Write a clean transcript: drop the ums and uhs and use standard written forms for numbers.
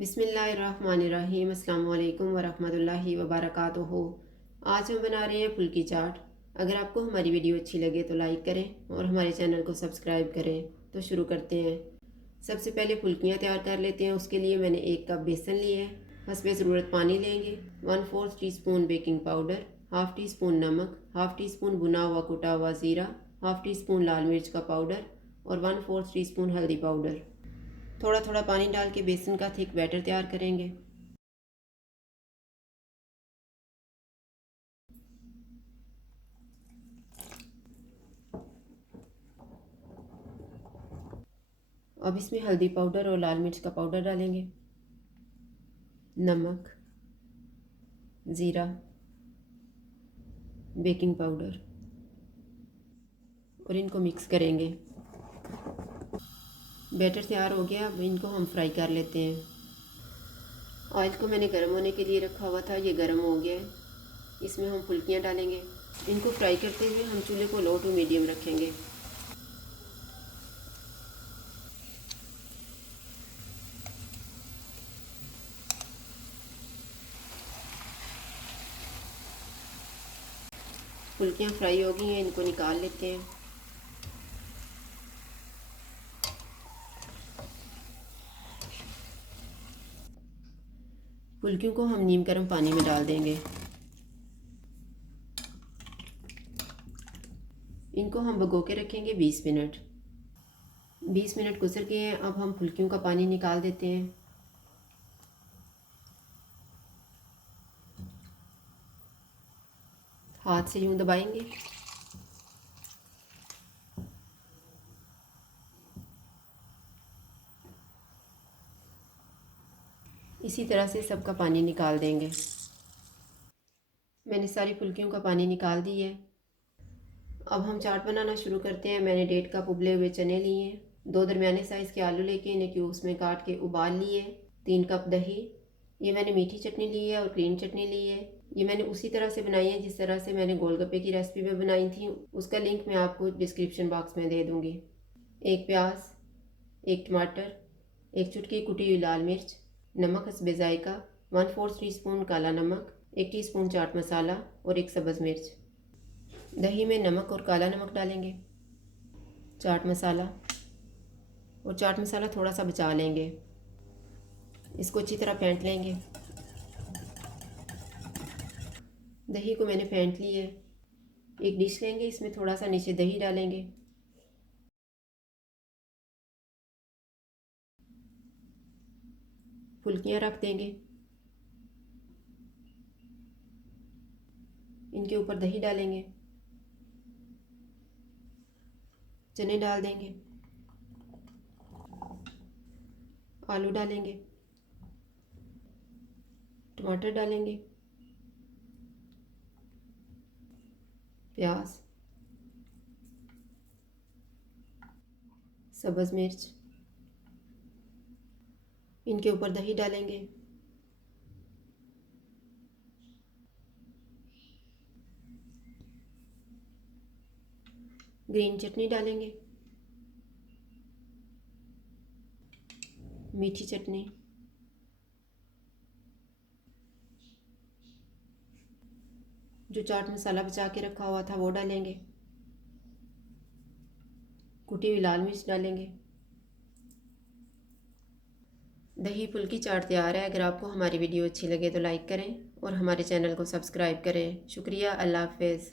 बिस्मिल्लाहिर्रहमानिर्रहीम अस्सलाम वालेकुम वरहमतुल्लाहि वबरकातुहू। आज हम बना रहे हैं फुल्की चाट। अगर आपको हमारी वीडियो अच्छी लगे तो लाइक करें और हमारे चैनल को सब्सक्राइब करें। तो शुरू करते हैं। सबसे पहले फुल्कियाँ तैयार कर लेते हैं। उसके लिए मैंने 1 कप बेसन लिया है। हस्बे ज़रूरत पानी लेंगे। 1/4 teaspoon baking powder, half tea spoon नमक, हाफ़ टी स्पून भुना हुआ कुटा हुआ ज़ीरा, हाफ़ टी स्पून लाल मिर्च का पाउडर और 1/4 टीस्पून हल्दी पाउडर। थोड़ा थोड़ा पानी डाल के बेसन का थिक बैटर तैयार करेंगे। अब इसमें हल्दी पाउडर और लाल मिर्च का पाउडर डालेंगे, नमक, ज़ीरा, बेकिंग पाउडर और इनको मिक्स करेंगे। बैटर तैयार हो गया। अब इनको हम फ्राई कर लेते हैं। ऑयल को मैंने गर्म होने के लिए रखा हुआ था, ये गर्म हो गया है। इसमें हम फुल्कियाँ डालेंगे। इनको फ्राई करते हुए हम चूल्हे को लो टू मीडियम रखेंगे। फुल्कियाँ फ्राई हो गई हैं, इनको निकाल लेते हैं। फुल्कियों को हम नीम गर्म पानी में डाल देंगे। इनको हम भिगो के रखेंगे 20 मिनट। 20 मिनट गुजर गए हैं। अब हम फुल्कियों का पानी निकाल देते हैं। हाथ से यूँ दबाएंगे। इसी तरह से सबका पानी निकाल देंगे। मैंने सारी फुल्कियों का पानी निकाल दिया है। अब हम चाट बनाना शुरू करते हैं। मैंने 1.5 कप उबले हुए चने लिए हैं। 2 दरमियाने साइज़ के आलू लेके इन्हें क्यूब्स में काट के उबाल लिए। 3 कप दही। ये मैंने मीठी चटनी ली है और ग्रीन चटनी ली है। ये मैंने उसी तरह से बनाई है जिस तरह से मैंने गोलगप्पे की रेसिपी में बनाई थी। उसका लिंक मैं आपको डिस्क्रिप्शन बॉक्स में दे दूँगी। 1 प्याज, 1 टमाटर, 1 चुटकी कुटी हुई लाल मिर्च, नमक हस्बे ज़ायका, 1/4 टीस्पून काला नमक, 1 टीस्पून चाट मसाला और 1 सब्ज़ मिर्च। दही में नमक और काला नमक डालेंगे, चाट मसाला, और चाट मसाला थोड़ा सा बचा लेंगे। इसको अच्छी तरह फेंट लेंगे। दही को मैंने फेंट ली है। एक डिश लेंगे, इसमें थोड़ा सा नीचे दही डालेंगे। फुल्कियाँ रख देंगे। इनके ऊपर दही डालेंगे। चने डाल देंगे। आलू डालेंगे। टमाटर डालेंगे। प्याज, सब्ज़ मिर्च, इनके ऊपर दही डालेंगे। ग्रीन चटनी डालेंगे। मीठी चटनी, जो चाट मसाला बचा के रखा हुआ था वो डालेंगे। कुटी हुई लाल मिर्च डालेंगे। दही फुल्की चाट तैयार है। अगर आपको हमारी वीडियो अच्छी लगे तो लाइक करें और हमारे चैनल को सब्सक्राइब करें। शुक्रिया। अल्लाह हाफ़िज़।